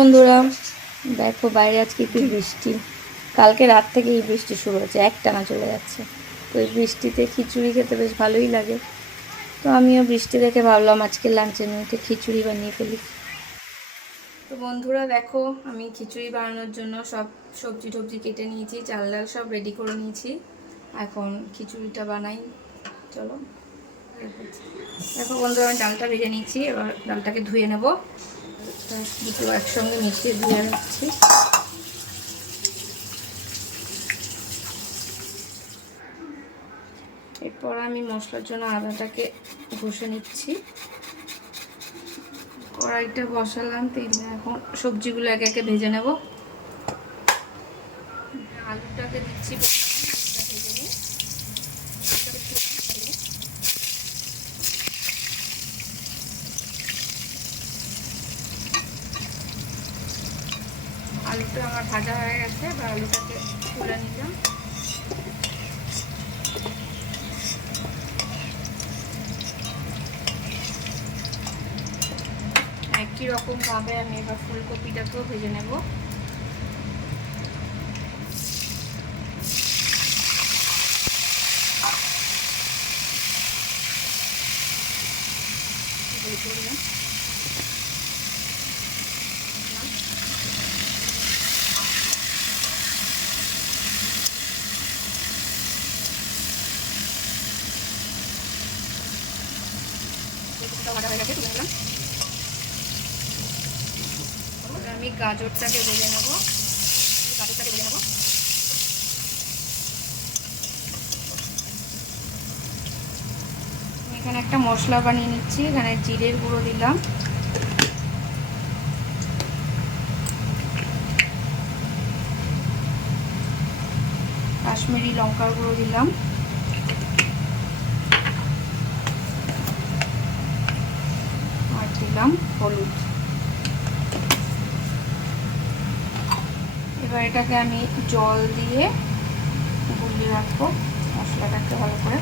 বন্ধুরা, দেখো বাইরে আজকে কি বৃষ্টি। কালকে রাত থেকে এই বৃষ্টি শুরু হয়েছে, একটানা চলে যাচ্ছে। তো এই বৃষ্টিতে খিচুড়ি খেতে বেশ ভালোই লাগে। তো আমিও বৃষ্টি দেখে ভাবলাম আজকে লাঞ্চের মেনুতে খিচুড়ি বানিয়ে ফেলি। তো বন্ধুরা দেখো, আমি খিচুড়ি বানানোর জন্য সব সবজি টবজি কেটে নিয়েছি, চাল ডাল সব রেডি করে নিয়েছি। এখন খিচুড়িটা বানাই, চলো। দেখো বন্ধুরা, আমি ডালটা ভেজে নিয়েছি, এবার ডালটাকে ধুয়ে নেব। দুটো একসঙ্গে মিশিয়ে ধুয়ে রাখছি। এরপর আমি মশলার জন্য আদাটাকে ঘষে নিচ্ছি। কড়াইটা বসালাম তেলে, এখন সবজিগুলো একে একে ভেজে নেব। আলুটাকে দিচ্ছি প্রথমে, আলুটা ভেজে নিই। আলুটা আমার ভাজা হয়ে গেছে, এবার আলুটাকে তুলে নিলাম। একই রকম ভাবে আমি এবার ফুলকপিটাকেও ভেজে নেব। ভাজা হয়ে গেছে, তুলে নিলাম। আমি গাজরটাকে ভেজে নেব। এখানে একটা মশলা বানিয়ে নিচ্ছি। এখানে জিরের গুঁড়ো দিলাম, কাশ্মীরি লঙ্কার গুঁড়ো দিলাম, আর দিলাম হলুদ। এবার এটাকে আমি জল দিয়ে গুলিয়ে রাখবো মশলাটাকে ভালো করে।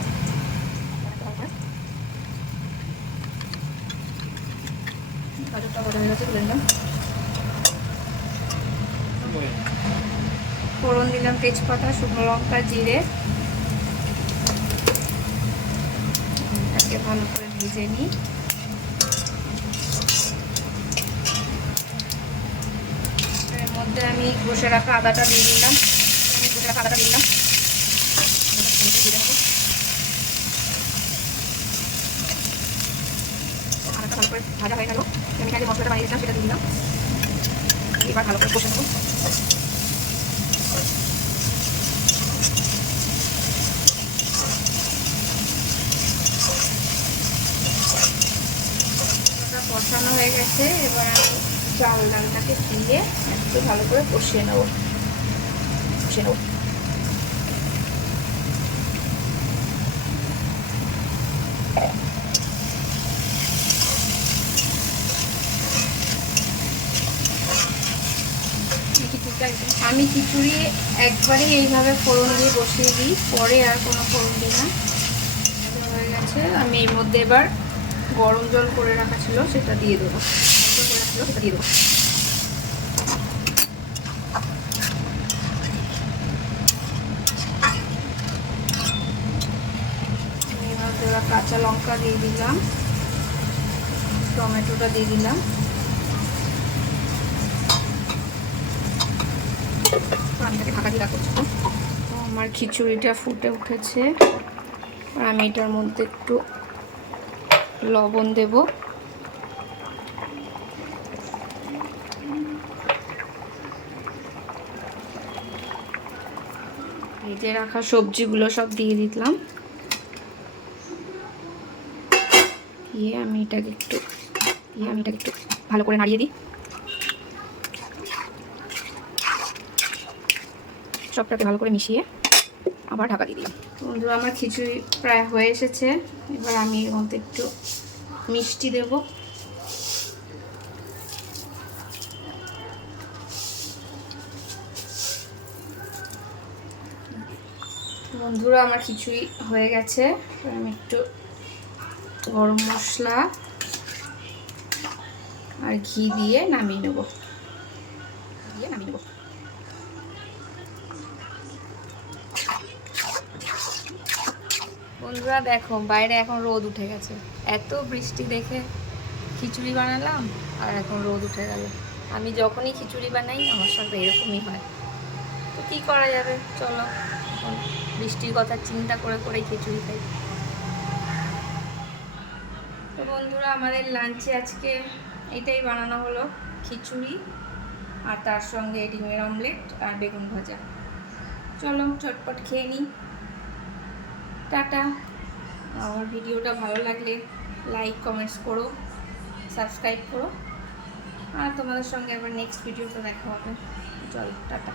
গাজরটা ভাজা হয়ে গেছে, তুলে নিলাম। ফোড়ন দিলাম তেজপাতা, শুকনো লঙ্কা, জিরে। এটাকে ভালো করে ভেজে নিই। এর মধ্যে আমি ঘষে রাখা আদাটা দিয়ে দিলাম। আদাটা ভালো করে ভাজা হয়ে গেল। আমি আগে মশলাটা বানিয়েছিলাম সেটা দিয়ে দিলাম। এবার ভালো করে কষে নেব। কষানো হয়ে গেছে, এবার আমি চাল ডালটাকে দিয়ে একটু ভালো করে কষিয়ে নেব। আমি খিচুড়ি একবারেই এইভাবে ফোড়ন দিয়ে বসিয়ে দিই, পরে আর কোনো ফোড়ন দিই না। হয়ে গেছে, আমি এর মধ্যে এবার গরম জল করে রাখা ছিল সেটা দিয়ে দেবো। এর মধ্যে এবার কাঁচা লঙ্কা দিয়ে দিলাম, টমেটোটা দিয়ে দিলাম। পানিটাকে ঢাকা দিয়ে রাখছি। আমার খিচুড়িটা ফুটে উঠেছে, আর আমি এটার মধ্যে একটু লবণ দেব। ভেজে রাখা সবজিগুলো সব দিয়ে দিলাম। দিয়ে আমি এটাকে একটু ভালো করে নাড়িয়ে দিই। সবটাকে ভালো করে মিশিয়ে আবার ঢাকা দিয়ে দিলাম। বন্ধুরা, আমার খিচুড়ি প্রায় হয়ে এসেছে। এবার আমি এর মধ্যে একটু মিষ্টি দেব। বন্ধুরা, আমার খিচুড়ি হয়ে গেছে। আমি একটু গরম মশলা আর ঘি দিয়ে নামিয়ে নেব। দিয়ে নামিয়ে নেবো। বন্ধুরা দেখো বাইরে এখন রোদ উঠে গেছে, এত বৃষ্টি দেখে খিচুড়ি বানালাম আর এখন রোদ উঠে গেল। আমি যখনই খিচুড়ি বানাই আমার সাথে এরকমই হয়, তো কী করা যাবে, চলো এখন বৃষ্টির কথা চিন্তা করে করেই খিচুড়ি খাই। তো বন্ধুরা আমাদের লাঞ্চে আজকে এটাই বানানো হলো, খিচুড়ি আর তার সঙ্গে ডিমের অমলেট আর বেগুন ভাজা। চলো চটপট খেয়ে নিই। টাটা। আমার ভিডিওটা ভালো লাগলে লাইক কমেন্টস করো, সাবস্ক্রাইব করো, আর তোমাদের সঙ্গে আবার নেক্সট ভিডিওতে দেখা হবে। চলো টাটা।